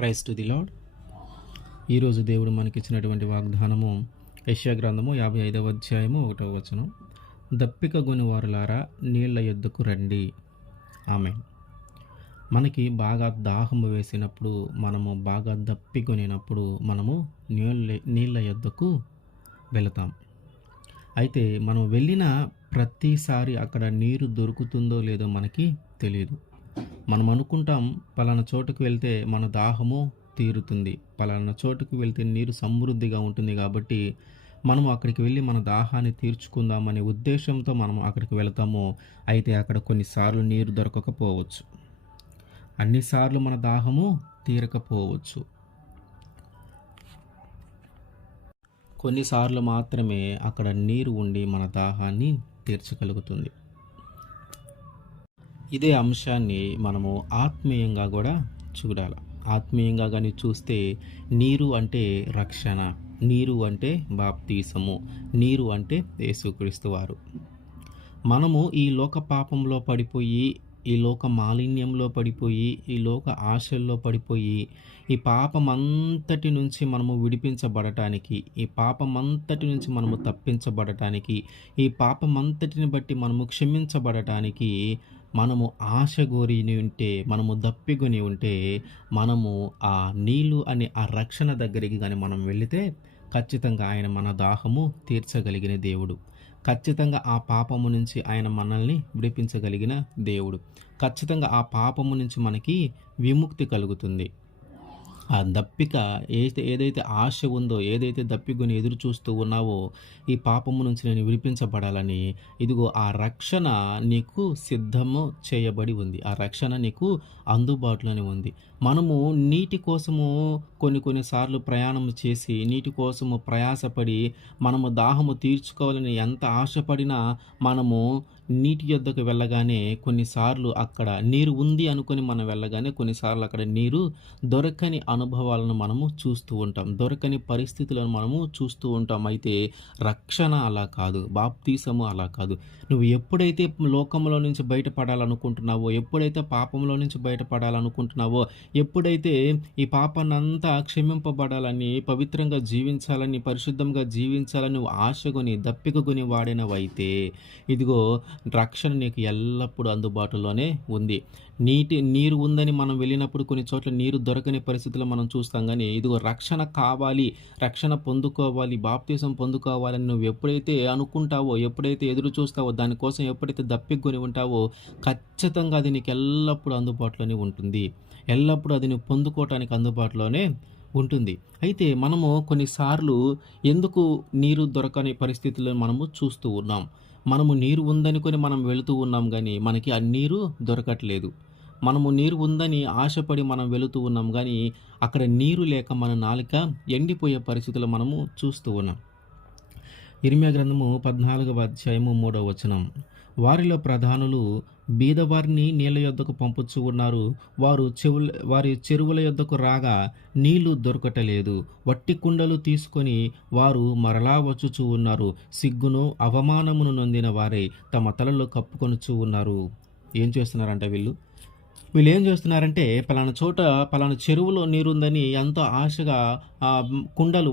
Praise to the lord. ఈరోజు దేవుడు మనకిచ్చినటువంటి వాగ్దానము యెషయా గ్రంథము 55వ అధ్యాయము 1వ వచనం. దప్పిక గొనివారులారా నీళ్ల యొద్దకు రండి. ఆమేన్. మనకి బాగా దాహము వేసినప్పుడు, మనము బాగా దప్పికొనినప్పుడు మనము నీళ్ళ యొద్దకు వెళతాం. అయితే మనం వెళ్ళిన ప్రతిసారి అక్కడ నీరు దొరుకుతుందో లేదో మనకి తెలియదు. మనం అనుకుంటాం పలానా చోటుకు వెళ్తే మన దాహము తీరుతుంది, పలానా చోటుకు వెళ్తే నీరు సమృద్ధిగా ఉంటుంది కాబట్టి మనము అక్కడికి వెళ్ళి మన దాహాన్ని తీర్చుకుందామనే ఉద్దేశంతో మనం అక్కడికి వెళతాము. అయితే అక్కడ కొన్నిసార్లు నీరు దొరకకపోవచ్చు, అన్నిసార్లు మన దాహము తీరకపోవచ్చు. కొన్నిసార్లు మాత్రమే అక్కడ నీరు ఉండి మన దాహాన్ని తీర్చగలుగుతుంది. ఇదే అంశాన్ని మనము ఆత్మీయంగా కూడా చూడాలి. ఆత్మీయంగా కానీ చూస్తే నీరు అంటే రక్షణ, నీరు అంటే బాప్తీసము, నీరు అంటే యేసుక్రీస్తు వారు. మనము ఈ లోక పాపంలో పడిపోయి, ఈ లోక మాలిన్యంలో పడిపోయి, ఈ లోక ఆశల్లో పడిపోయి, ఈ పాపమంతటి నుంచి మనము విడిపించబడటానికి, ఈ పాపమంతటి నుంచి మనము తప్పించబడటానికి, ఈ పాపమంతటిని బట్టి మనము క్షమించబడటానికి మనము ఆశగోరి ఉంటే, మనము దప్పికొని ఉంటే, మనము ఆ నీళ్ళు అనే ఆ రక్షణ దగ్గరికి కానీ మనం వెళితే ఖచ్చితంగా ఆయన మన దాహము తీర్చగలిగిన దేవుడు. ఖచ్చితంగా ఆ పాపము నుంచి ఆయన మనల్ని విడిపించగలిగిన దేవుడు. ఖచ్చితంగా ఆ పాపము నుంచి మనకి విముక్తి కలుగుతుంది. ఆ దప్పిక ఏదైతే ఆశ ఉందో, ఏదైతే దప్పికొని ఎదురు చూస్తూ ఉన్నావో, ఈ పాపము నుంచి నేను విడిపించబడాలని, ఇదిగో ఆ రక్షణ నీకు సిద్ధము చేయబడి ఉంది. ఆ రక్షణ నీకు అందుబాటులోనే ఉంది. మనము నీటి కోసము కొన్నిసార్లు ప్రయాణం చేసి, నీటి కోసము ప్రయాసపడి, మనము దాహము తీర్చుకోవాలని ఎంత ఆశపడినా మనము నీటి యొద్దకు వెళ్ళగానే కొన్నిసార్లు అక్కడ నీరు ఉంది అనుకొని మనం వెళ్ళగానే కొన్నిసార్లు అక్కడ నీరు దొరకని అనుభవాలను మనము చూస్తూ ఉంటాం, దొరకని పరిస్థితులను మనము చూస్తూ ఉంటాం. అయితే రక్షణ అలా కాదు, బాప్తీసము అలా కాదు. నువ్వు ఎప్పుడైతే లోకంలో నుంచి బయటపడాలనుకుంటున్నావో, ఎప్పుడైతే పాపంలో నుంచి బయటపడాలనుకుంటున్నావో, ఎప్పుడైతే ఈ పాపాన్నంతా క్షమింపబడాలని, పవిత్రంగా జీవించాలని, పరిశుద్ధంగా జీవించాలని నువ్వు ఆశగొని దప్పికగొని వాడినవైతే, ఇదిగో రక్షణ నీకు ఎల్లప్పుడూ అందుబాటులోనే ఉంది. నీరు ఉందని మనం వెళ్ళినప్పుడు కొన్ని చోట్ల నీరు దొరకని పరిస్థితుల్లో మనం చూస్తాం. కానీ ఇదిగో రక్షణ కావాలి, రక్షణ పొందుకోవాలి, బాప్తీసం పొందుకోవాలని నువ్వు ఎప్పుడైతే అనుకుంటావో, ఎప్పుడైతే ఎదురు చూస్తావో, దానికోసం ఎప్పుడైతే దప్పికొని ఉంటావో, ఖచ్చితంగా అది నీకు ఎల్లప్పుడూ అందుబాటులోనే ఉంటుంది. ఎల్లప్పుడూ అది నువ్వు పొందుకోవటానికి అందుబాటులోనే ఉంటుంది. అయితే మనము కొన్నిసార్లు ఎందుకు నీరు దొరకని పరిస్థితుల్లో మనము చూస్తూ ఉన్నాం. మనము నీరు ఉందనుకొని మనం వెళుతూ ఉన్నాం, కానీ మనకి ఆ నీరు దొరకట్లేదు. మనము నీరు ఉందని ఆశపడి మనం వెళుతూ ఉన్నాం, కానీ అక్కడ నీరు లేక మన నాలుక ఎండిపోయే పరిస్థితులు మనము చూస్తూ ఉన్నాం. ఇర్మీయా గ్రంథము 14వ అధ్యాయము 3వ వచనం. వారిలో ప్రధానులు బీదవారిని నీళ్ళ యొద్దకు పంపుచూ ఉన్నారు. వారి చెరువుల యొద్దకు రాగా నీళ్లు దొరకటలేదు. వట్టి కుండలు తీసుకొని వారు మరలా వచ్చుచూ ఉన్నారు. సిగ్గును అవమానమును నొందిన వారే తమ తలలు కప్పుకొనుచూ ఉన్నారు. ఏం చేస్తున్నారంటే వీళ్ళు ఏం చేస్తున్నారంటే, పలానా చోట పలానా చెరువులో నీరుందని ఎంతో ఆశగా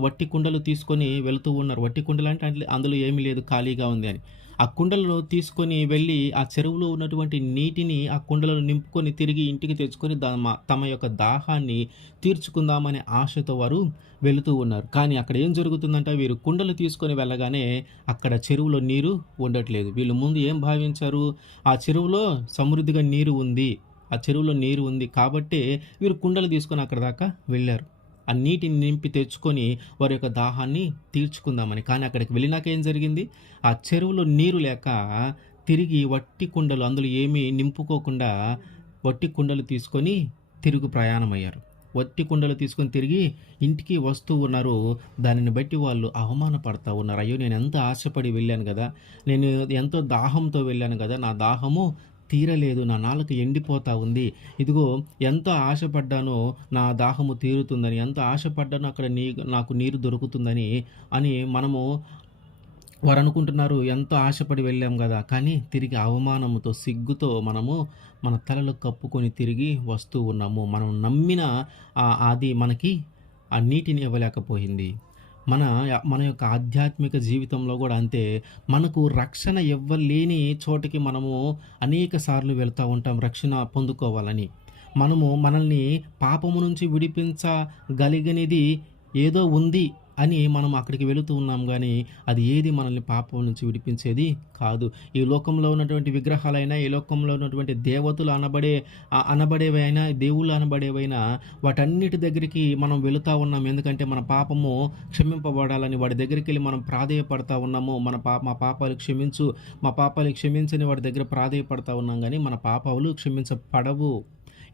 వట్టి కుండలు తీసుకొని వెళుతూ ఉన్నారు. వట్టి కుండలు అంటే అందులో ఏమీ లేదు, ఖాళీగా ఉంది అని. ఆ కుండలను తీసుకొని వెళ్ళి ఆ చెరువులో ఉన్నటువంటి నీటిని ఆ కుండలను నింపుకొని తిరిగి ఇంటికి తెచ్చుకొని తమ యొక్క దాహాన్ని తీర్చుకుందామనే ఆశతో వారు వెళుతూ ఉన్నారు. కానీ అక్కడ ఏం జరుగుతుందంటే, వీరు కుండలు తీసుకొని వెళ్ళగానే అక్కడ చెరువులో నీరు ఉండట్లేదు. వీళ్ళు ముందు ఏం భావించారు, ఆ చెరువులో సమృద్ధిగా నీరు ఉంది, ఆ చెరువులో నీరు ఉంది కాబట్టే వీరు కుండలు తీసుకొని అక్కడ దాకా వెళ్ళారు, ఆ నీటిని నింపి తెచ్చుకొని వారి యొక్క దాహాన్ని తీర్చుకుందామని. కానీ అక్కడికి వెళ్ళినాక ఏం జరిగింది, ఆ చెరువులో నీరు లేక తిరిగి వట్టి కుండలు, అందులో ఏమీ నింపుకోకుండా వట్టి కుండలు తీసుకొని తిరుగు ప్రయాణమయ్యారు. వట్టి కుండలు తీసుకొని తిరిగి ఇంటికి వస్తూ ఉన్నారు. దానిని బట్టి వాళ్ళు అవమానపడతా ఉన్నారు. అయ్యో, నేను ఎంత ఆశపడి వెళ్ళాను కదా, నేను ఎంతో దాహంతో వెళ్ళాను కదా, నా దాహము తీరలేదు, నా నాలుక ఎండిపోతా ఉంది. ఇదిగో ఎంతో ఆశపడ్డానో నా దాహము తీరుతుందని, ఎంతో ఆశపడ్డానో అక్కడ నాకు నీరు దొరుకుతుందని అని మనము వారనుకుంటున్నారు ఎంతో ఆశపడి వెళ్ళాం గదా! కానీ తిరిగి అవమానముతో, సిగ్గుతో మనము మన తలలు కప్పుకొని తిరిగి వస్తూ ఉన్నాము. మనం నమ్మిన అది మనకి ఆ నీటిని ఇవ్వలేకపోయింది. మన యొక్క ఆధ్యాత్మిక జీవితంలో గూడా అంతే. మనకు రక్షణ ఇవ్వలేని చోటికి మనము అనేక సార్లు వెళ్తా ఉంటాం రక్షణ పొందుకోవాలని. మనల్ని పాపము నుంచి విడిపించగలిగినది ఏదో ఉంది అని మనం అక్కడికి వెళుతూ ఉన్నాం గానీ, అది ఏది మనల్ని పాపం నుంచి విడిపించేది కాదు. ఈ లోకంలో ఉన్నటువంటి విగ్రహాలైనా, ఈ లోకంలో ఉన్నటువంటి దేవతలు అనబడేవైనా, దేవుళ్ళు అనబడేవైనా వాటన్నిటి దగ్గరికి మనం వెళుతా ఉన్నాం. ఎందుకంటే మన పాపము క్షమింపబడాలని వాడి దగ్గరికెళ్ళి మనం ప్రాధేయపడతా ఉన్నాము. మా పాపాలు క్షమించు, మా పాపాలు క్షమించని వాడి దగ్గర ప్రాధేయపడతా ఉన్నాం గానీ, మన పాపాలు క్షమించబడవు.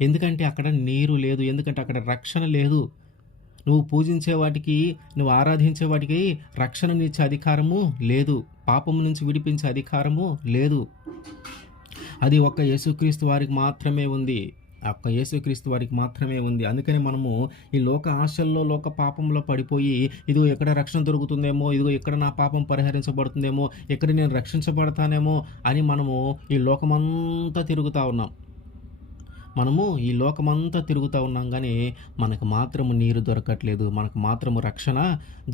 ఎందుకంటే అక్కడ నీరు లేదు. ఎందుకంటే అక్కడ రక్షణ లేదు. నువ్వు పూజించే వాటికి, నువ్వు ఆరాధించే వాటికి రక్షణనిచ్చే అధికారము లేదు. పాపము నుంచి విడిపించే అధికారము లేదు. అది ఒక్క యేసుక్రీస్తు వారికి మాత్రమే ఉంది. ఒక్క యేసుక్రీస్తు వారికి మాత్రమే ఉంది. అందుకని మనము ఈ లోక ఆశల్లో, లోక పాపంలో పడిపోయి, ఇదిగో ఎక్కడ రక్షణ దొరుకుతుందేమో, ఇదిగో ఎక్కడ నా పాపం పరిహరించబడుతుందేమో, ఎక్కడ నేను రక్షించబడతానేమో అని మనము ఈ లోకమంతా తిరుగుతా ఉన్నాం. మనము ఈ లోకమంతా తిరుగుతూ ఉన్నాం కానీ మనకు మాత్రము నీరు దొరకట్లేదు. మనకు మాత్రము రక్షణ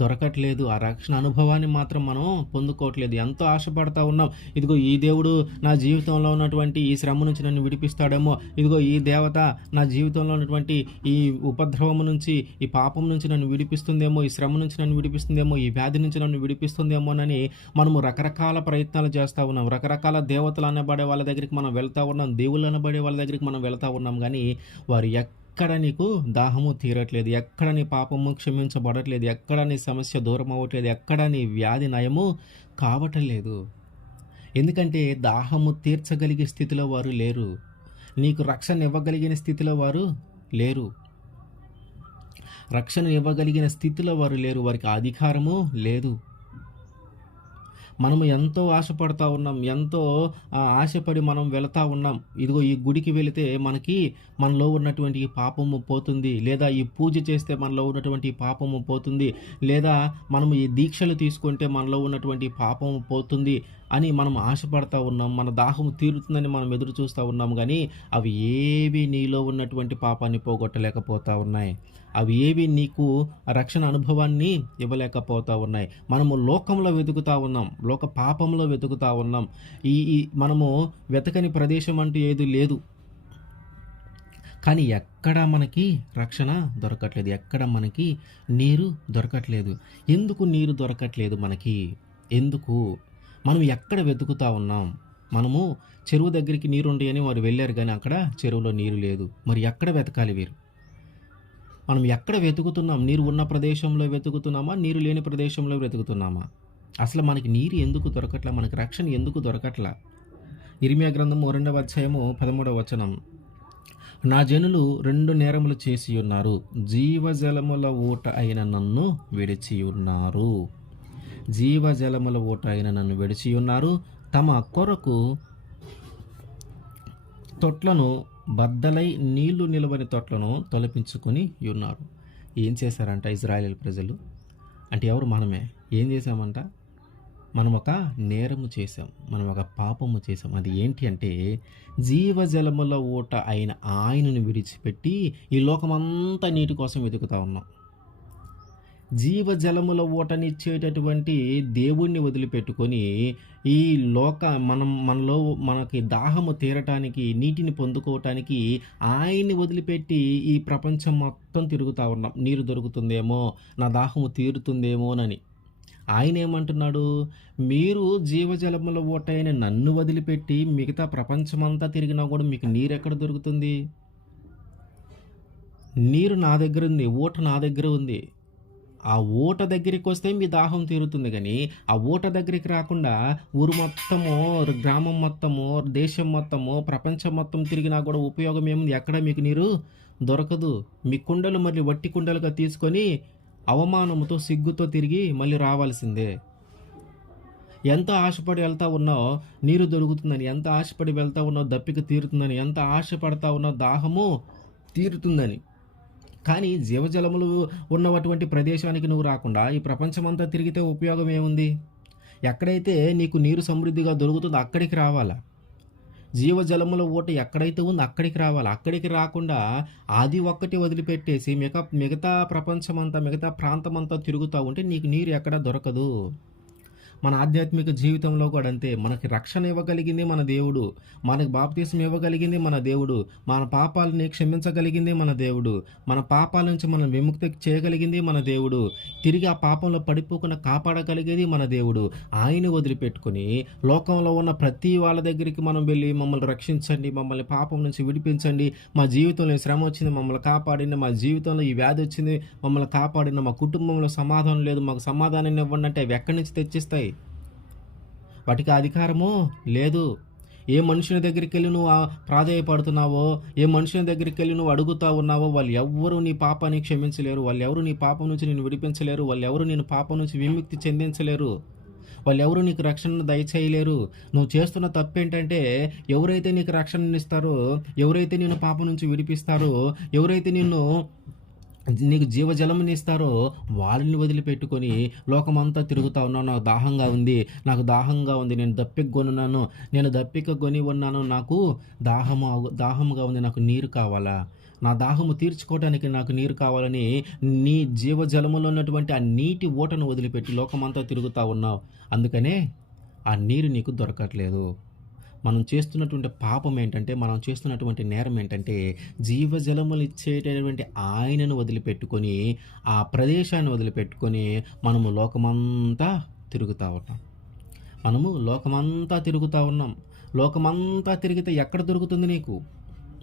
దొరకట్లేదు. ఆ రక్షణ అనుభవాన్ని మాత్రం మనం పొందుకోవట్లేదు. ఎంతో ఆశపడతా ఉన్నాం. ఇదిగో ఈ దేవుడు నా జీవితంలో ఉన్నటువంటి ఈ శ్రమ నుంచి నన్ను విడిపిస్తాడేమో, ఇదిగో ఈ దేవత నా జీవితంలో ఉన్నటువంటి ఈ ఉపద్రవము నుంచి, ఈ పాపం నుంచి నన్ను విడిపిస్తుందేమో, ఈ శ్రమ నుంచి నన్ను విడిపిస్తుందేమో, ఈ వ్యాధి నుంచి నన్ను విడిపిస్తుందేమోనని మనము రకరకాల ప్రయత్నాలు చేస్తూ ఉన్నాం. రకరకాల దేవతలు అనబడే వాళ్ళ దగ్గరికి మనం వెళ్తూ ఉన్నాం. దేవుళ్ళు అనబడే వాళ్ళ దగ్గరికి మనం వెళ్తూ ఉన్నాం కానీ వారు ఎక్కడ నీకు దాహము తీరట్లేదు, ఎక్కడ నీ పాపము క్షమించబడట్లేదు, ఎక్కడ నీ సమస్య దూరం అవ్వట్లేదు, ఎక్కడ నీ వ్యాధి నయము కావట్లేదు. ఎందుకంటే దాహము తీర్చగలిగే స్థితిలో వారు లేరు. నీకు రక్షణ ఇవ్వగలిగిన స్థితిలో వారు లేరు. రక్షణ ఇవ్వగలిగిన స్థితిలో వారు లేరు. వారికి అధికారము లేదు. మనము ఎంతో ఆశపడతా ఉన్నాం. ఎంతో ఆశపడి మనం వెళతా ఉన్నాం. ఇదిగో ఈ గుడికి వెళితే మనలో ఉన్నటువంటి ఈ పాపము పోతుంది, లేదా ఈ పూజ చేస్తే మనలో ఉన్నటువంటి పాపము పోతుంది, లేదా మనము ఈ దీక్షలు తీసుకుంటే మనలో ఉన్నటువంటి పాపము పోతుంది అని మనం ఆశపడతా ఉన్నాం. మన దాహము తీరుతుందని మనం ఎదురు చూస్తూ ఉన్నాం కానీ అవి ఏవి నీలో ఉన్నటువంటి పాపాన్ని పోగొట్టలేకపోతా ఉన్నాయి. అవి ఏవి నీకు రక్షణ అనుభవాన్ని ఇవ్వలేకపోతా ఉన్నాయి. మనము లోకంలో వెతుకుతా ఉన్నాం, లోక పాపంలో వెతుకుతా ఉన్నాం. ఈ మనము వెతకని ప్రదేశం అంటూ ఏది లేదు. కానీ ఎక్కడ మనకి రక్షణ దొరకట్లేదు, ఎక్కడ మనకి నీరు దొరకట్లేదు. ఎందుకు నీరు దొరకట్లేదు మనకి? ఎందుకు? మనం ఎక్కడ వెతుకుతా ఉన్నాం? మనము చెరువు దగ్గరికి నీరుండి అని వారు వెళ్ళారు కానీ అక్కడ చెరువులో నీరు లేదు. మరి ఎక్కడ వెతకాలి వీరు? మనం ఎక్కడ వెతుకుతున్నాం? నీరు ఉన్న ప్రదేశంలో వెతుకుతున్నామా, నీరు లేని ప్రదేశంలో వెతుకుతున్నామా? అసలు మనకి నీరు ఎందుకు దొరకట్లా? మనకి రక్షణ ఎందుకు దొరకట్లా? ఇర్మియా గ్రంథము 2వ అధ్యాయము 13వ వచనం. నా జనులు 2 నేరములు చేసి ఉన్నారు, జీవజలముల ఊట అయిన నన్ను విడిచి ఉన్నారు. జీవజలముల ఊట అయిన నన్ను విడిచి ఉన్నారు. తమ కొరకు తొట్లను బద్దలై నీళ్లు నిలవని తొట్లను తొలపించుకొని ఉన్నారు. ఏం చేశారంట ఇజ్రాయేల్ ప్రజలు? అంటే ఎవరు? మనమే. ఏం చేశామంట? మనం ఒక నేరము చేసాం, మనం ఒక పాపము చేసాం. అది ఏంటి అంటే జీవజలముల ఊట అయిన ఆయనను విడిచిపెట్టి ఈ లోకమంతా నీటి కోసం వెతుకుతా ఉన్నాం. జీవజలముల ఊటనిచ్చేటటువంటి దేవుణ్ణి వదిలిపెట్టుకొని ఈ మనలో మనకి దాహము తీరటానికి, నీటిని పొందుకోవటానికి ఆయన్ని వదిలిపెట్టి ఈ ప్రపంచం మొత్తం తిరుగుతూ ఉన్నాం. నీరు దొరుకుతుందేమో, నా దాహము తీరుతుందేమోనని. ఆయన ఏమంటున్నాడు? మీరు జీవజలముల ఊటైన నన్ను వదిలిపెట్టి మిగతా ప్రపంచమంతా తిరిగినా కూడా మీకు నీరు ఎక్కడ దొరుకుతుంది? నీరు నా దగ్గర ఉంది, ఊట నా దగ్గర ఉంది. ఆ ఊట దగ్గరికి వస్తే మీ దాహం తీరుతుంది కానీ ఆ ఊట దగ్గరికి రాకుండా ఊరు మొత్తము, గ్రామం మొత్తము, దేశం మొత్తము, ప్రపంచం మొత్తం తిరిగినా కూడా ఉపయోగం ఏముంది? ఎక్కడ మీకు నీరు దొరకదు. మీ కుండలు మళ్ళీ వట్టి కుండలుగా తీసుకొని అవమానముతో, సిగ్గుతో తిరిగి మళ్ళీ రావాల్సిందే. ఎంత ఆశపడి వెళ్తా ఉన్నావు నీరు దొరుకుతుందని, ఎంత ఆశపడి వెళ్తా ఉన్నావు దప్పిక తీరుతుందని, ఎంత ఆశపడతా ఉన్నావు దాహము తీరుతుందని. కానీ జీవజలములు ఉన్నటువంటి ప్రదేశానికి నువ్వు రాకుండా ఈ ప్రపంచమంతా తిరిగితే ఉపయోగం ఏముంది? ఎక్కడైతే నీకు నీరు సమృద్ధిగా దొరుకుతుందో అక్కడికి రావాలా. జీవజలముల ఊట ఎక్కడైతే ఉందో అక్కడికి రావాలి. అక్కడికి రాకుండా అది ఒక్కటి వదిలిపెట్టేసి మిగతా ప్రపంచమంతా, మిగతా ప్రాంతమంతా తిరుగుతా ఉంటే నీకు నీరు ఎక్కడ దొరకదు. మన ఆధ్యాత్మిక జీవితంలో కూడా అంతే. మనకి రక్షణ ఇవ్వగలిగింది మన దేవుడు. మనకు బాప్తీసం ఇవ్వగలిగింది మన దేవుడు. మన పాపాలని క్షమించగలిగింది మన దేవుడు. మన పాపాల నుంచి మనం విముక్తి చేయగలిగింది మన దేవుడు. తిరిగి ఆ పాపంలో పడిపోకుండా కాపాడగలిగేది మన దేవుడు. ఆయన్ని వదిలిపెట్టుకొని లోకంలో ఉన్న ప్రతి వాళ్ళ దగ్గరికి మనం వెళ్ళి మమ్మల్ని రక్షించండి, మమ్మల్ని పాపం నుంచి విడిపించండి, మా జీవితంలో ఈ శ్రమ వచ్చింది మమ్మల్ని కాపాడండి, మా జీవితంలో ఈ వ్యాధి వచ్చింది మమ్మల్ని కాపాడండి, మా కుటుంబంలో సమాధానం లేదు మాకు సమాధానాన్ని ఇవ్వండి అంటే అవి ఎక్కడి నుంచి తెచ్చిస్తాయి? వాటికి అధికారము లేదు. ఏ మనుషుని దగ్గరికెళ్ళి నువ్వు ప్రాధేయపడుతున్నావో, ఏ మనుషుని దగ్గరికెళ్ళి నువ్వు అడుగుతా ఉన్నావో వాళ్ళు ఎవ్వరూ నీ పాపాన్ని క్షమించలేరు. వాళ్ళెవరూ నీ పాపం నుంచి నిన్ను విడిపించలేరు. వాళ్ళెవరూ నేను పాపం నుంచి విముక్తి చెందించలేరు. వాళ్ళెవరూ నీకు రక్షణను దయచేయలేరు. నువ్వు చేస్తున్న తప్పేంటంటే ఎవరైతే నీకు రక్షణనిస్తారో, ఎవరైతే నిన్ను పాపం నుంచి విడిపిస్తారో, ఎవరైతే నీకు జీవజలమునిస్తారో వాళ్ళని వదిలిపెట్టుకొని లోకమంతా తిరుగుతా ఉన్నావు. నాకు దాహంగా ఉంది, నేను దప్పిక కొని ఉన్నాను, నాకు దాహముగా ఉంది, నాకు నీరు కావాలా, నా దాహము తీర్చుకోవడానికి నాకు నీరు కావాలని నీ జీవజలములో ఉన్నటువంటి ఆ నీటి ఊటను వదిలిపెట్టి లోకమంతా తిరుగుతూ ఉన్నావు. అందుకనే ఆ నీరు నీకు దొరకట్లేదు. మనం చేస్తున్నటువంటి పాపం ఏంటంటే, మనం చేస్తున్నటువంటి నేరం ఏంటంటే, జీవజలములు ఇచ్చేటటువంటి ఆయనను వదిలిపెట్టుకొని, ఆ ప్రదేశాన్ని వదిలిపెట్టుకొని మనము లోకమంతా తిరుగుతూ ఉన్నాం. లోకమంతా తిరిగితే ఎక్కడ దొరుకుతుంది నీకు?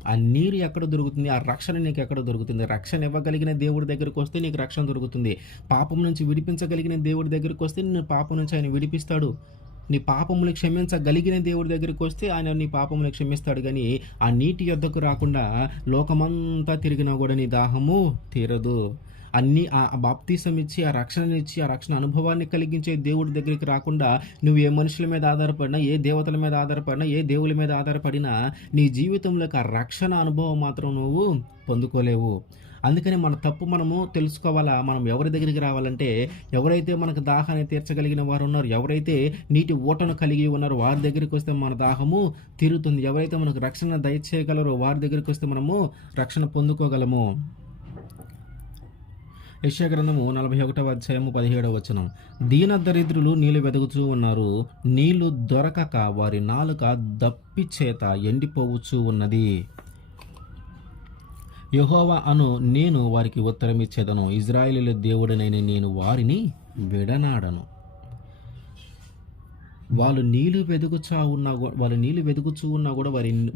ఆ నీరు ఎక్కడ దొరుకుతుంది? ఆ రక్షణ నీకు ఎక్కడ దొరుకుతుంది? రక్షణ ఇవ్వగలిగిన దేవుడి దగ్గరికి వస్తే నీకు రక్షణ దొరుకుతుంది. పాపం నుంచి విడిపించగలిగిన దేవుడి దగ్గరికి వస్తే నిన్ను పాపం నుంచి ఆయన విడిపిస్తాడు. నీ పాపములు క్షమించగలిగిన దేవుడి దగ్గరికి వస్తే ఆయన నీ పాపములు క్షమిస్తాడు. కానీ ఆ నీటి యొద్దకు రాకుండా లోకమంతా తిరిగినా కూడా నీ దాహము తీరదు. ఆ బాప్తీసం ఇచ్చి, ఆ రక్షణనిచ్చి, ఆ రక్షణ అనుభవాన్ని కలిగించే దేవుడి దగ్గరికి రాకుండా నువ్వు ఏ మనుషుల మీద ఆధారపడినా, ఏ దేవతల మీద ఆధారపడినా, ఏ దేవుల మీద ఆధారపడినా నీ జీవితంలోకి ఆ రక్షణ అనుభవం మాత్రం నువ్వు పొందుకోలేవు. అందుకని మన తప్పు మనము తెలుసుకోవాలా. మనం ఎవరి దగ్గరికి రావాలంటే, ఎవరైతే మనకు దాహాన్ని తీర్చగలిగిన వారు ఉన్నారు, ఎవరైతే నీటి ఊటను కలిగి ఉన్నారో వారి దగ్గరికి వస్తే మన దాహము తీరుతుంది. ఎవరైతే మనకు రక్షణ దయచేయగలరో వారి దగ్గరికి వస్తే మనము రక్షణ పొందుకోగలము. యెషయా గ్రంథము 41వ అధ్యాయము 17వ వచనం. దీన దరిద్రులు నీళ్లు వెదుగుచూ ఉన్నారు, నీళ్లు దొరకక వారి నాలుక దప్పి చేత ఎండిపోవచ్చు ఉన్నది. యెహోవా అను నేను వారికి ఉత్తరమిచ్చేదను, ఇజ్రాయేలీయుల దేవుడనైన నేను వారిని విడనాడను. వాళ్ళు నీళ్లు వెదుగుచూ ఉన్నా కూడా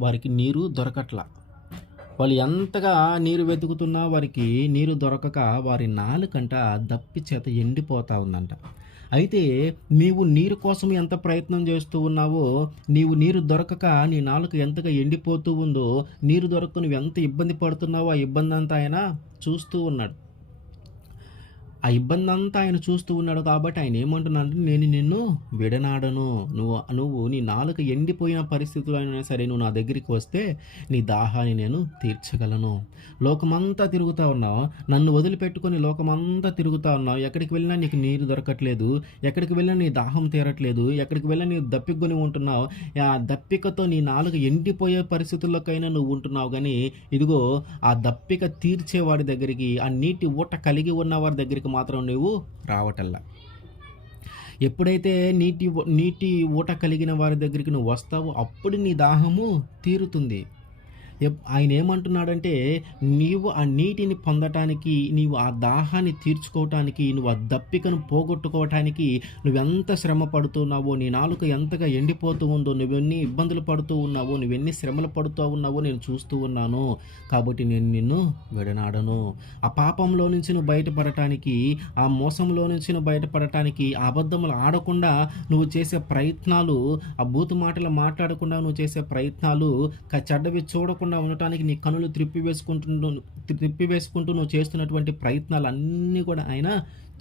వారికి నీరు దొరకట్లా. వాళ్ళు ఎంతగా నీరు వెతుకుతున్నా వారికి నీరు దొరకక వారి నాలుకంట దప్పి చేత ఎండిపోతా ఉందంట. అయితే నీవు నీరు కోసం ఎంత ప్రయత్నం చేస్తూ ఉన్నావో, నీరు దొరకక నీ నాలుక ఎంతగా ఎండిపోతూ ఉందో, నీరు దొరకక నువ్వు ఎంత ఇబ్బంది పడుతున్నావో ఆ ఇబ్బంది అంతా ఆయన చూస్తూ ఉన్నాడు. ఆ ఇబ్బంది అంతా ఆయన చూస్తూ ఉన్నాడు. కాబట్టి ఆయన ఏమంటున్నాడంటే, నేను నిన్ను విడనాడను. నువ్వు నీ నాలుక ఎండిపోయిన పరిస్థితుల్లో అయినా సరే నువ్వు నా దగ్గరికి వస్తే నీ దాహాన్ని నేను తీర్చగలను. లోకమంతా తిరుగుతూ ఉన్నావు, నన్ను వదిలిపెట్టుకొని లోకమంతా తిరుగుతూ ఉన్నావు. ఎక్కడికి వెళ్ళినా నీకు నీరు దొరకట్లేదు, ఎక్కడికి వెళ్ళినా నీ దాహం తీరట్లేదు, ఎక్కడికి వెళ్ళినా నీ దప్పికొని ఉంటున్నావు. ఆ దప్పికతో నీ నాలుక ఎండిపోయే పరిస్థితుల్లోకైనా నువ్వు ఉంటున్నావు. కానీ ఇదిగో ఆ దప్పిక తీర్చేవాడి దగ్గరికి, ఆ నీటి ఊట కలిగి ఉన్నవారి దగ్గరికి మాత్రం నువ్వు రావటల్లా. ఎప్పుడైతే నీటి ఊట కలిగిన వారి దగ్గరికి నువ్వు వస్తావో అప్పుడు నీ దాహము తీరుతుంది. ఆయన ఏమంటున్నాడంటే, నీవు ఆ నీటిని పొందటానికి, నీవు ఆ దాహాన్ని తీర్చుకోవటానికి, నువ్వు ఆ దప్పికను పోగొట్టుకోవటానికి నువ్వెంత శ్రమ పడుతున్నావో, నీ నాలుక ఎంతగా ఎండిపోతూ ఉందో, నువ్వెన్ని ఇబ్బందులు పడుతూ ఉన్నావో, నువ్వెన్ని శ్రమలు పడుతూ ఉన్నావో నేను చూస్తూ ఉన్నాను. కాబట్టి నేను నిన్ను విడనాడను. ఆ పాపంలో నుంచి నువ్వు బయటపడటానికి, ఆ మోసంలో నుంచి నువ్వు బయటపడటానికి, ఆ అబద్ధములు ఆడకుండా నువ్వు చేసే ప్రయత్నాలు, ఆ బూతు మాటలు మాట్లాడకుండా నువ్వు చేసే ప్రయత్నాలు, చెడ్డవి చూడకుండా ఉండటానికి నీ కనులు త్రిప్పివేసుకుంటూ నువ్వు చేస్తున్నటువంటి ప్రయత్నాలన్నీ కూడా ఆయన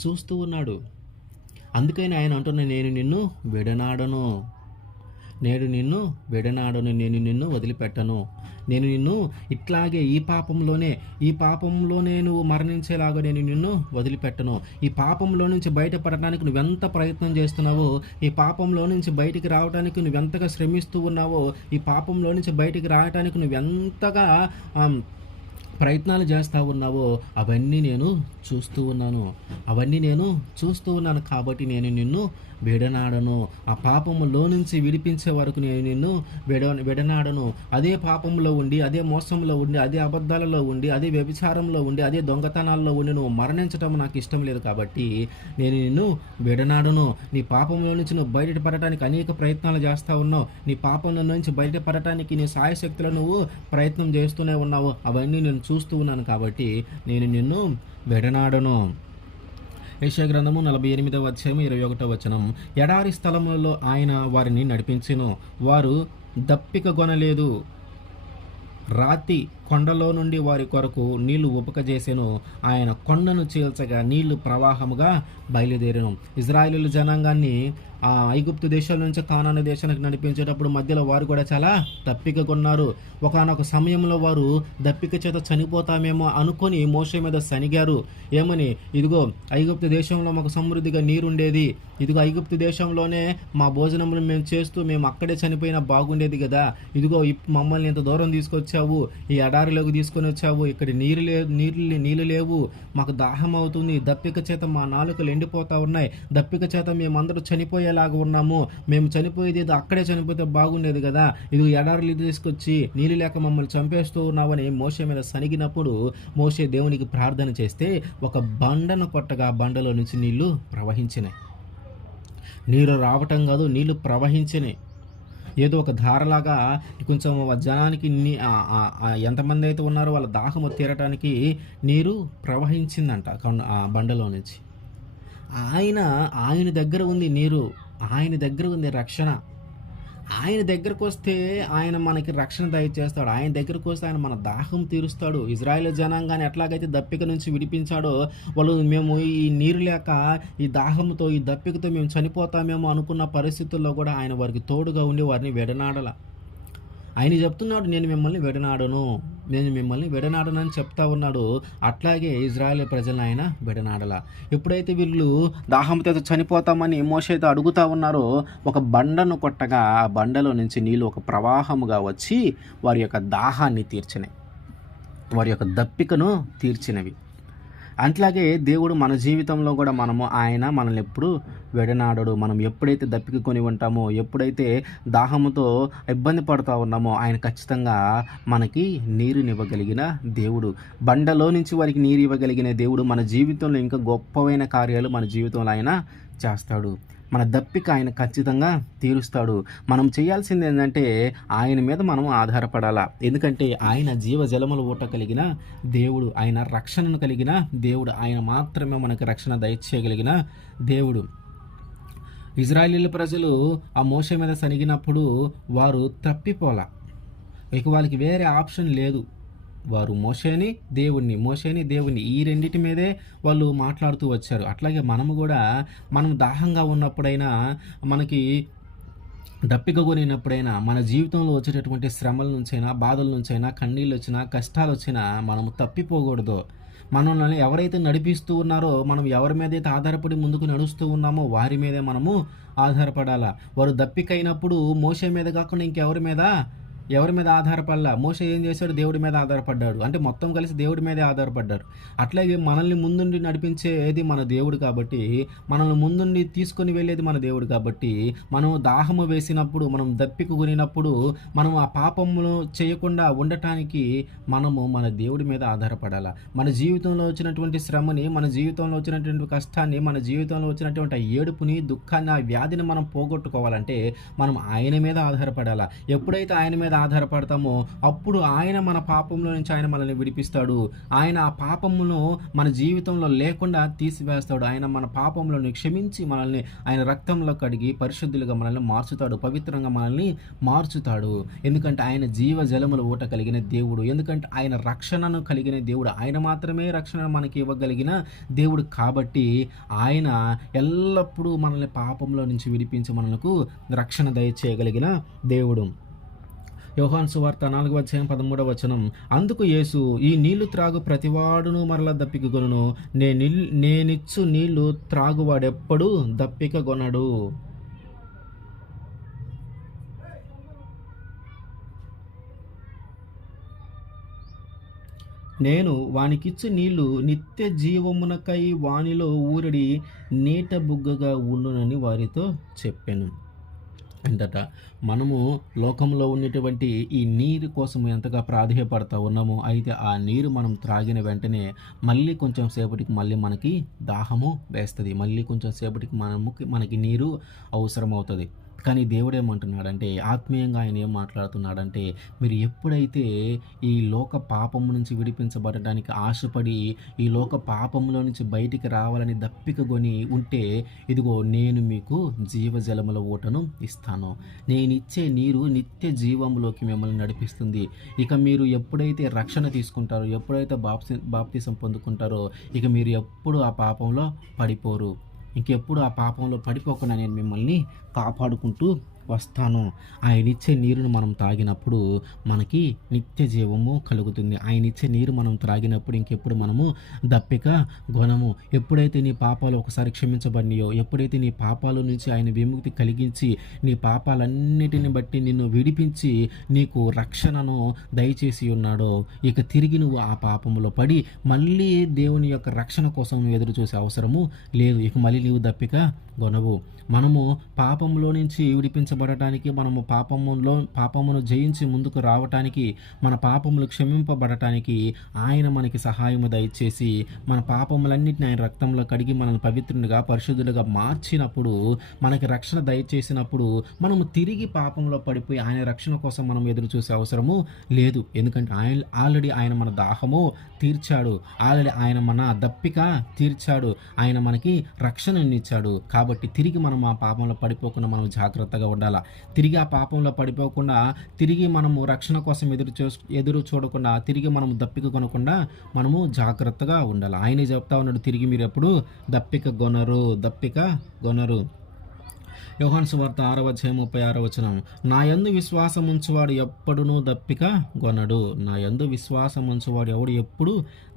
చూస్తూ ఉన్నాడు. అందుకని ఆయన అంటున్నా, నేను నిన్ను విడనాడను, నేను నిన్ను వదిలిపెట్టను. నేను నిన్ను ఇట్లాగే ఈ పాపంలోనే నువ్వు మరణించేలాగా నేను నిన్ను వదిలిపెట్టను. ఈ పాపంలో నుంచి బయటపడటానికి నువ్వెంత ప్రయత్నం చేస్తున్నావో, ఈ పాపంలో నుంచి బయటికి రావడానికి నువ్వెంతగా శ్రమిస్తూ ఉన్నావో, ఈ పాపంలో నుంచి బయటికి రావటానికి నువ్వెంతగా ప్రయత్నాలు చేస్తా ఉన్నావో అవన్నీ నేను చూస్తూ ఉన్నాను కాబట్టి నేను నిన్ను విడనాడను. ఆ పాపములో నుంచి విడిపించే వరకు నేను నిన్ను విడనాడను. అదే పాపంలో ఉండి, అదే మోసంలో ఉండి, అదే అబద్ధాలలో ఉండి, అదే వ్యభిచారంలో ఉండి, అదే దొంగతనాల్లో ఉండి నువ్వు మరణించడం నాకు ఇష్టం లేదు కాబట్టి నేను నిన్ను విడనాడను. నీ పాపంలో నుంచి నువ్వు బయటపడటానికి అనేక ప్రయత్నాలు చేస్తూ ఉన్నావు. నీ పాపంలో నుంచి బయటపడటానికి నీ సాయశక్తులు నువ్వు ప్రయత్నం చేస్తూనే ఉన్నావు. అవన్నీ నేను చూస్తూ ఉన్నాను కాబట్టి నేను నిన్ను విడనాడను. యెషయా గ్రంథము 48వ అధ్యాయం 21వ వచనం. ఎడారి స్థలములలో ఆయన వారిని నడిపించెను, వారు దప్పిక గొనలేదు. రాతి కొండలో నుండి వారి కొరకు నీళ్లు ఉపకజేసెను, ఆయన కొండను చీల్చగా నీళ్లు ప్రవాహముగా బయలుదేరెను. ఇజ్రాయేలు జనాంగాన్ని ఆ ఐగుప్తు దేశం నుంచి కానాను దేశానికి నడిపించేటప్పుడు మధ్యలో వారు కూడా చాలా దప్పిక కొన్నారు. ఒకానొక సమయంలో వారు దప్పిక చేత చనిపోతామేమో అనుకొని మోషే మీద సనిగారు. ఏమని? ఇదిగో ఐగుప్తు దేశంలో మాకు సమృద్ధిగా నీరుండేది, ఇదిగో ఐగుప్తు దేశంలోనే మా భోజనములు మేము చేస్తూ మేము అక్కడే చనిపోయినా బాగుండేది కదా, ఇదిగో మమ్మల్ని ఇంత దూరం తీసుకొచ్చావు, ఈ ఎడారిలోకి తీసుకొని వచ్చావు, ఇక్కడ నీళ్ళు లేవు, మాకు దాహం అవుతుంది, దప్పిక చేత మా నాలుకలు ఎండిపోతా ఉన్నాయి, దప్పిక చేత మేమందరూ చనిపోయేలాగా ఉన్నాము, మేము చనిపోయేది అక్కడే చనిపోతే బాగుండేది కదా, ఇదిగో ఎడారిలో తీసుకొచ్చి నీళ్ళు లేక మమ్మల్ని చంపేస్తూ ఉన్నావని మోషే మీద సనిగినప్పుడు మోషే దేవునికి ప్రార్థన చేస్తే ఒక బండను కొట్టగా బండలో నుంచి నీళ్లు ప్రవహించినాయి. నీరు రావటం కాదు, నీళ్లు ప్రవహించినాయి. ఏదో ఒక ధారలాగా కొంచెం జనానికి ఎంతమంది అయితే ఉన్నారో వాళ్ళ దాహము తీరటానికి నీరు ప్రవహించిందంట ఆ బండలో నుంచి. ఆయన దగ్గర ఉంది నీరు, ఆయన దగ్గర ఉంది రక్షణ. ఆయన దగ్గరకు వస్తే ఆయన మనకి రక్షణ దయచేస్తాడు. ఆయన దగ్గరకు వస్తే ఆయన మన దాహం తీరుస్తాడు. ఇజ్రాయేల్ జనాంగాన్ని ఎట్లాగైతే దప్పిక నుంచి విడిపించాడో, వాళ్ళు మేము ఈ నీరు లేక ఈ దాహంతో ఈ దప్పికతో మేము చనిపోతామేమో అనుకున్న పరిస్థితుల్లో కూడా ఆయన వారికి తోడుగా ఉండి వారిని విడనాడల. ఆయన చెప్తున్నాడు, నేను మిమ్మల్ని విడనాడను అని చెప్తా ఉన్నాడు. అట్లాగే ఇజ్రాయేల్ ప్రజలను ఆయన విడనాడల. ఎప్పుడైతే వీళ్ళు దాహంతో చనిపోతామని మోషేతో అడుగుతా ఉన్నారో, ఒక బండను కొట్టగా ఆ బండలో నుంచి నీళ్ళు ఒక ప్రవాహముగా వచ్చి వారి యొక్క దాహాన్ని తీర్చినాయి, వారి యొక్క దప్పికను తీర్చినవి. అట్లాగే దేవుడు మన జీవితంలో కూడా ఆయన మనల్ని ఎప్పుడు విడనాడడు. మనం ఎప్పుడైతే దప్పిక కొని ఉంటామో, ఎప్పుడైతే దాహముతో ఇబ్బంది పడుతూ ఉన్నామో, ఆయన ఖచ్చితంగా మనకి నీరునివ్వగలిగిన దేవుడు. బండలో నుంచి వారికి నీరు ఇవ్వగలిగిన దేవుడు మన జీవితంలో ఇంకా గొప్పవైన కార్యాలు మన జీవితంలో ఆయన చేస్తాడు. మన దప్పిక ఆయన ఖచ్చితంగా తీరుస్తాడు. మనం చేయాల్సింది ఏంటంటే ఆయన మీద మనం ఆధారపడాలా. ఎందుకంటే ఆయన జీవజలములు ఊట కలిగిన దేవుడు, ఆయన రక్షణను కలిగిన దేవుడు, ఆయన మాత్రమే మనకు రక్షణ దయచేయగలిగిన దేవుడు. ఇజ్రాయేలీల ప్రజలు ఆ మోషే మీద సనిగినప్పుడు వారు తప్పిపోలా. ఇక వాళ్ళకి వేరే ఆప్షన్ లేదు. వారు మోషేని దేవుణ్ణి ఈ రెండింటి మీదే వాళ్ళు మాట్లాడుతూ వచ్చారు. అట్లాగే మనము కూడా మనం దాహంగా ఉన్నప్పుడైనా, మనకి దప్పిక కొనినప్పుడైనా, మన జీవితంలో వచ్చేటటువంటి శ్రమల నుంచైనా, బాధల నుంచైనా, కన్నీళ్ళు వచ్చినా, కష్టాలు వచ్చినా మనము తప్పిపోకూడదు. మనల్ని ఎవరైతే నడిపిస్తూ ఉన్నారో, మనం ఎవరి మీద అయితే ఆధారపడి ముందుకు నడుస్తూ ఉన్నామో వారి మీదే మనము ఆధారపడాలా. వారు దప్పికైనప్పుడు మోషే మీద కాకుండా ఇంకెవరి మీద ఆధారపడాల. మోషే ఏం చేశాడు? దేవుడి మీద ఆధారపడ్డాడు. అంటే మొత్తం కలిసి దేవుడి మీదే ఆధారపడ్డారు. అట్లాగే మనల్ని ముందుండి నడిపించేది మన దేవుడు కాబట్టి, మనల్ని ముందుండి తీసుకొని వెళ్ళేది మన దేవుడు కాబట్టి, మనం దాహము వేసినప్పుడు, మనం దప్పిక కొనినప్పుడు, మనం ఆ పాపమును చేయకుండా ఉండటానికి మనము మన దేవుడి మీద ఆధారపడాల. మన జీవితంలో వచ్చినటువంటి శ్రమని, మన జీవితంలో వచ్చినటువంటి కష్టాన్ని, మన జీవితంలో వచ్చినటువంటి ఆ ఏడుపుని, దుఃఖాన్ని, ఆ వ్యాధిని మనం పోగొట్టుకోవాలంటే మనం ఆయన మీద ఆధారపడాల. ఎప్పుడైతే ఆయన మీద ఆధారపడతామో అప్పుడు ఆయన మన పాపంలో నుంచి ఆయన మనల్ని విడిపిస్తాడు. ఆయన ఆ పాపమును మన జీవితంలో లేకుండా తీసివేస్తాడు. ఆయన మన పాపములను క్షమించి మనల్ని ఆయన రక్తంలో కడిగి పరిశుద్ధులుగా మనల్ని మార్చుతాడు, పవిత్రంగా మనల్ని మార్చుతాడు. ఎందుకంటే ఆయన జీవజలముల ఊట కలిగిన దేవుడు, ఎందుకంటే ఆయన రక్షణను కలిగిన దేవుడు, ఆయన మాత్రమే రక్షణను మనకి ఇవ్వగలిగిన దేవుడు కాబట్టి ఆయన ఎల్లప్పుడూ మనల్ని పాపంలో నుంచి విడిపించి మనకు రక్షణ దయచేయగలిగిన దేవుడు. యోహాను సువార్త 4:13 అందుకు యేసు, ఈ నీళ్లు త్రాగు ప్రతివాడును మరలా దప్పిక గొనును. నేనిచ్చు నీళ్లు త్రాగువాడెప్పుడు దప్పిక గొనడు. నేను వానికిచ్చు నీళ్లు నిత్య జీవమునకై వానిలో ఊరడి నీట బుగ్గగా ఉండునని వారితో చెప్పాను. ఏంటట, మనము లోకంలో ఉన్నటువంటి ఈ నీరు కోసం ఎంతగా ప్రాధేయపడతా ఉన్నామో, అయితే ఆ నీరు మనం త్రాగిన వెంటనే మళ్ళీ కొంచెం సేపటికి మళ్ళీ మనకి దాహము వేస్తుంది. మళ్ళీ కొంచెం సేపటికి మనకి నీరు అవసరం అవుతుంది. కానీ దేవుడేమంటున్నాడంటే, ఆత్మీయంగా ఆయన ఏం మాట్లాడుతున్నాడంటే, మీరు ఎప్పుడైతే ఈ లోక పాపము నుంచి విడిపించబడడానికి ఆశపడి ఈ లోక పాపంలో నుంచి బయటికి రావాలని దప్పికగొని ఉంటే, ఇదిగో నేను మీకు జీవజలముల ఊటను ఇస్తాను. నేనిచ్చే నీరు నిత్య జీవంలోకి మిమ్మల్ని నడిపిస్తుంది. ఇక మీరు ఎప్పుడైతే రక్షణ తీసుకుంటారో, ఎప్పుడైతే బాప్తిసం పొందుకుంటారో, ఇక మీరు ఎప్పుడు ఆ పాపంలో పడిపోరు. ఇంకెప్పుడు ఆ పాపంలో పడిపోకుండా నేను మిమ్మల్ని కాపాడుకుంటూ వస్తాను. ఆయన ఇచ్చే నీరును మనం తాగినప్పుడు మనకి నిత్య జీవము కలుగుతుంది. ఆయన ఇచ్చే నీరు మనం త్రాగినప్పుడు ఇంకెప్పుడు మనము దప్పిక గొనము. ఎప్పుడైతే నీ పాపాలు ఒకసారి క్షమించబడినాయో, ఎప్పుడైతే నీ పాపాల నుంచి ఆయన విముక్తి కలిగించి నీ పాపాలన్నిటిని బట్టి నిన్ను విడిపించి నీకు రక్షణను దయచేసి ఉన్నాడో, ఇక తిరిగి నువ్వు ఆ పాపంలో పడి మళ్ళీ దేవుని యొక్క రక్షణ కోసం నువ్వు ఎదురు చూసే అవసరము లేదు. ఇక మళ్ళీ నీవు దప్పిక గొనవు. మనము పాపంలో నుంచి విడిపించబడటానికి, మనము పాపమును జయించి ముందుకు రావటానికి, మన పాపములు క్షమింపబడటానికి ఆయన మనకి సహాయము దయచేసి మన పాపములన్నిటిని ఆయన రక్తంలో కడిగి మనల్ని పవిత్రునిగా పరిశుద్ధులుగా మార్చినప్పుడు, మనకి రక్షణ దయచేసినప్పుడు మనము తిరిగి పాపంలో పడిపోయి ఆయన రక్షణ కోసం మనం ఎదురు చూసే అవసరము లేదు. ఎందుకంటే ఆల్రెడీ ఆయన మన దాహము తీర్చాడు, ఆల్రెడీ ఆయన మన దప్పిక తీర్చాడు, ఆయన మనకి రక్షణనిచ్చాడు. కాబట్టి తిరిగి మనం ఆ పాపంలో పడిపోకుండా మనం జాగ్రత్తగా ఉండాలా. తిరిగి ఆ పాపంలో పడిపోకుండా, తిరిగి మనము రక్షణ కోసం ఎదురు చూడకుండా, తిరిగి మనం దప్పిక కొనకుండా మనము జాగ్రత్తగా ఉండాలి. ఆయనే చెప్తా ఉన్నాడు, తిరిగి మీరు ఎప్పుడు దప్పిక గొనరు. యోహాను సువార్త 6:36 నా యందు విశ్వాసముంచువాడు ఎప్పుడునూ దప్పిక గొనడు. నా యందు విశ్వాసముంచువాడు ఎవడు ఎప్పుడు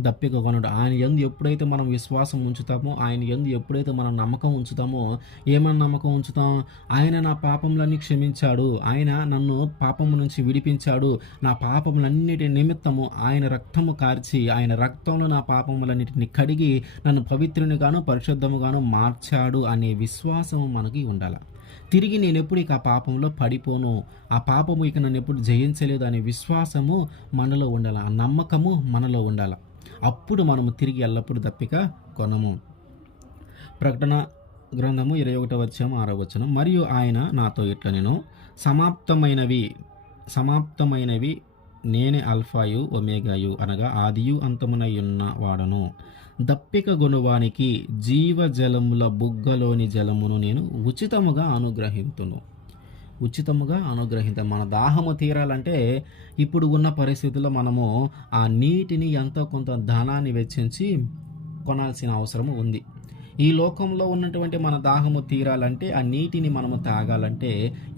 దప్పిక గొనడు. ఆయన యందు ఎప్పుడైతే మనం విశ్వాసం ఉంచుతామో, ఆయన యందు ఎప్పుడైతే మనం నమ్మకం ఉంచుతామో, ఏమన్నా నమ్మకం ఉంచుతాం? ఆయన నా పాపములన్నీ క్షమించాడు, ఆయన నన్ను పాపము నుంచి విడిపించాడు, నా పాపములన్నిటి నిమిత్తము ఆయన రక్తము కార్చి, ఆయన రక్తంలో నా పాపములన్నిటిని కడిగి నన్ను పవిత్రునిగాను పరిశుద్ధముగాను మార్చాడు అనే విశ్వాసము మనకి ఉండాలి. తిరిగి నేను ఎప్పుడు ఇక ఆ పాపంలో పడిపోను, ఆ పాపము ఇక నన్ను ఎప్పుడు జయించలేదు అనే విశ్వాసము మనలో ఉండాలి, ఆ నమ్మకము మనలో ఉండాలి. అప్పుడు మనము తిరిగి ఎల్లప్పుడూ దప్పిక కొనము. ప్రకటన గ్రంథము 21:6 మరియు ఆయన నాతో ఇట్లా, నేను సమాప్తమైనవి నేనే అల్ఫాయు ఒమేగాయు, అనగా ఆదియు అంతమునై ఉన్న వాడను. దప్పిక గొనువానికి జీవజలముల బుగ్గలోని జలమును నేను ఉచితముగా అనుగ్రహింతును. మన దాహము తీరాలంటే ఇప్పుడు ఉన్న పరిస్థితుల్లో మనము ఆ నీటిని ఎంతో కొంత ధనాన్ని వెచ్చించి కొనాల్సిన అవసరము ఉంది. ఈ లోకంలో ఉన్నటువంటి మన దాహము తీరాలంటే, ఆ నీటిని మనము తాగాలంటే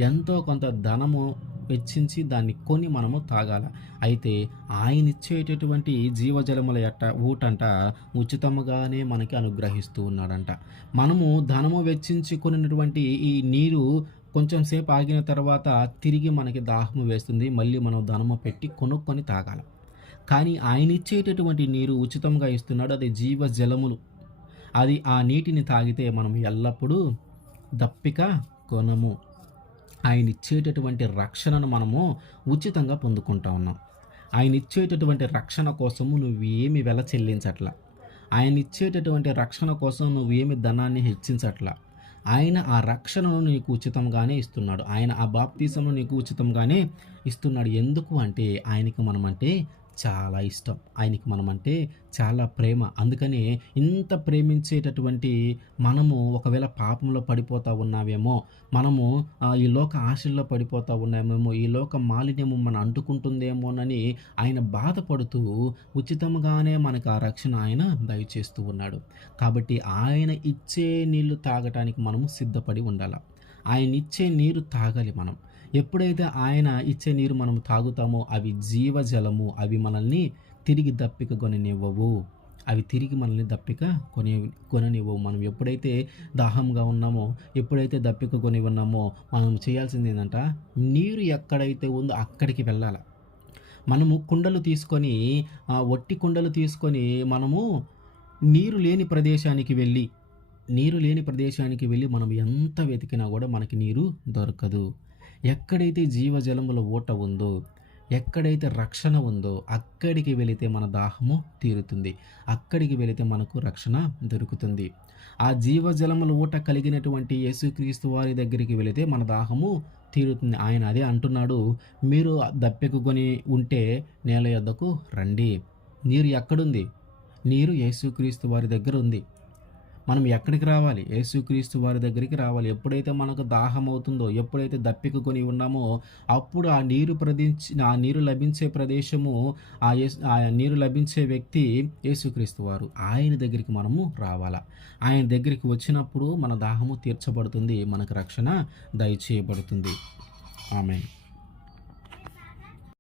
ఎంతో కొంత ధనము వెచ్చించి దాన్ని కొని మనము తాగాల. అయితే ఆయన ఇచ్చేటటువంటి జీవజలముల ఊటంట ఉచితముగానే మనకి అనుగ్రహిస్తూ ఉన్నాడంట. మనము ధనము వెచ్చించి కొనినటువంటి ఈ నీరు కొంచెం సేపు ఆగిన తర్వాత తిరిగి మనకి దాహము వేస్తుంది, మళ్ళీ మనం ధనము పెట్టి కొనుక్కొని తాగాల. కానీ ఆయన ఇచ్చేటటువంటి నీరు ఉచితంగా ఇస్తున్నాడు, అది జీవజలములు. అది ఆ నీటిని తాగితే మనం ఎల్లప్పుడూ దప్పిక కొనము. ఆయన ఇచ్చేటటువంటి రక్షణను మనము ఉచితంగా పొందుకుంటా ఉన్నాం. ఆయన ఇచ్చేటటువంటి రక్షణ కోసము నువ్వేమి వెల చెల్లించట్లా, ఆయన ఇచ్చేటటువంటి రక్షణ కోసం నువ్వేమి ధనాన్ని హెచ్చించట్లా. ఆయన ఆ రక్షణను నీకు ఉచితంగానే ఇస్తున్నాడు, ఆయన ఆ బాప్తీసమును నీకు ఉచితంగానే ఇస్తున్నాడు. ఎందుకు అంటే ఆయనకి మనమంటే చాలా ఇష్టం, ఆయనకి మనమంటే చాలా ప్రేమ. అందుకని ఇంత ప్రేమించేటటువంటి మనము ఒకవేళ పాపంలో పడిపోతూ ఉన్నావేమో, మనము ఈ లోక ఆశల్లో పడిపోతూ ఉన్నామేమో, ఈ లోక మాలిన్యము మన అంటుకుంటుందేమోనని ఆయన బాధపడుతూ ఉచితంగానే మనకు ఆ రక్షణ ఆయన దయచేస్తూ ఉన్నాడు. కాబట్టి ఆయన ఇచ్చే నీళ్లు తాగటానికి మనము సిద్ధపడి ఉండాలి. ఆయన ఇచ్చే నీరు తాగాలి మనం. ఎప్పుడైతే ఆయన ఇచ్చే నీరు మనం తాగుతామో అవి జీవజలము. అవి మనల్ని తిరిగి దప్పిక కొననివ్వవు. అవి తిరిగి మనల్ని దప్పిక కొని కొననివ్వవు. మనం ఎప్పుడైతే దాహంగా ఉన్నామో, ఎప్పుడైతే దప్పిక కొని ఉన్నామో, మనం చేయాల్సింది ఏందంట, నీరు ఎక్కడైతే ఉందో అక్కడికి వెళ్ళాల. మనము కుండలు తీసుకొని ఒట్టి కుండలు తీసుకొని మనము నీరు లేని ప్రదేశానికి వెళ్ళి మనం ఎంత వెతికినా గూడా మనకి నీరు దొరకదు. ఎక్కడైతే జీవజలముల ఊట ఉందో, ఎక్కడైతే రక్షణ ఉందో అక్కడికి వెళితే మన దాహము తీరుతుంది. అక్కడికి వెళితే మనకు రక్షణ దొరుకుతుంది. ఆ జీవజలముల ఊట కలిగినటువంటి యేసుక్రీస్తు వారి దగ్గరికి వెళితే మన దాహము తీరుతుంది. ఆయన అదే అంటున్నాడు, మీరు దప్పికగొని ఉంటే నేల యొద్దకు రండి. నీరు ఎక్కడుంది? నీరు యేసుక్రీస్తు వారి దగ్గర ఉంది. మనం ఎక్కడికి రావాలి? యేసుక్రీస్తు వారి దగ్గరికి రావాలి. ఎప్పుడైతే మనకు దాహం అవుతుందో, ఎప్పుడైతే దప్పిక కొని ఉన్నామో, అప్పుడు ఆ నీరు లభించే ప్రదేశము, ఆ నీరు లభించే వ్యక్తి యేసుక్రీస్తు వారు. ఆయన దగ్గరికి మనము రావాలా. ఆయన దగ్గరికి వచ్చినప్పుడు మన దాహము తీర్చబడుతుంది. మనకు రక్షణ దయచేయబడుతుంది. ఆమేన్.